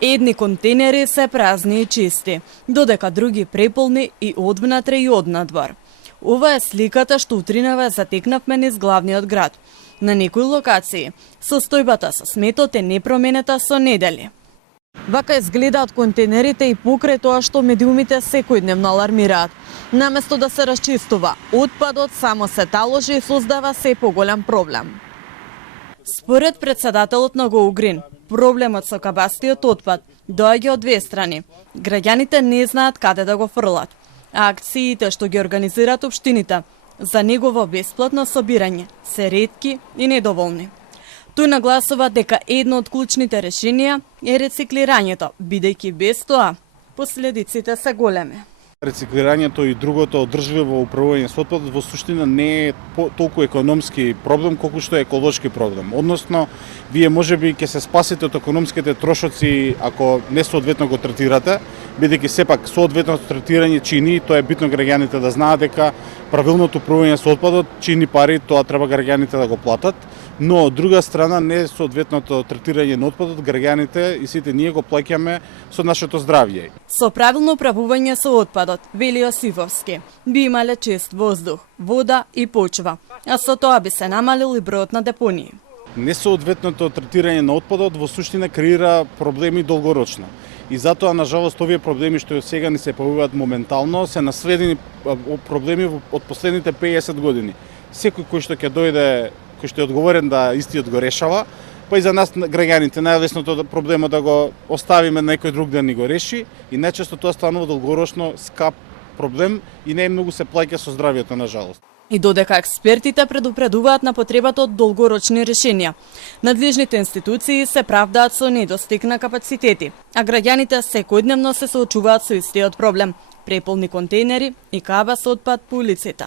Едни контейнери се празни и чисти, додека други преполни и одвнатре и однадвор. Ова е сликата што утринава затекнавме низ главниот град. На некои локации состојбата со сметот е непроменета со недели. Вака изгледаат контейнерите и покрај тоа што медиумите секојдневно алармираат. Наместо да се расчистува, отпадот само се таложи и создава се поголем проблем. Според председателот на Go Green, проблемот со кабастиот отпад доаѓа од две страни. Граѓаните не знаат каде да го фрлат, а акциите што ги организираат општините за негово бесплатно собирање се ретки и недоволни. Тој нагласува дека едно од клучните решенија е рециклирањето, бидејќи без тоа последиците се големи. Рециклирањето и другото одржливо управување со отпадот во суштина не е толку економски проблем колку што е еколошки проблем. Односно, вие можеби ќе се спасите од економските трошоци ако несоодветно го третирате, бидејќи сепак соодветното третирање чини, тоа е битно граѓаните да знаат дека правилното управување со отпадот чини пари, тоа треба граѓаните да го платат, но од друга страна несоодветното третирање на отпадот граѓаните и сите ние го плаќаме со нашето здравје. Со правилно управување со отпадот, вели Јосифовски, би имале чист воздух, вода и почва, а со тоа би се намалил и бројот на депонии. Несоодветното третирање на отпадот во суштина креира проблеми долгорочно. И затоа, на жалост, овие проблеми што сега ни се појавуваат моментално се наследени проблеми од последните 50 години. Секој кој што ќе дојде, кој што е одговорен да истиот го решава, па и за нас граѓаните најлесното проблема да го оставиме некој друг да ни го реши и најчесто тоа станува долгорочно скап проблем и не многу се плаќа со здравјето, на жалост. И додека експертите предупредуваат на потребата од долгорочни решенија, надлежните институции се правдаат со недостиг на капацитети, а граѓаните секојдневно се соочуваат со истиот проблем – преполни контейнери и каба со отпад по улиците.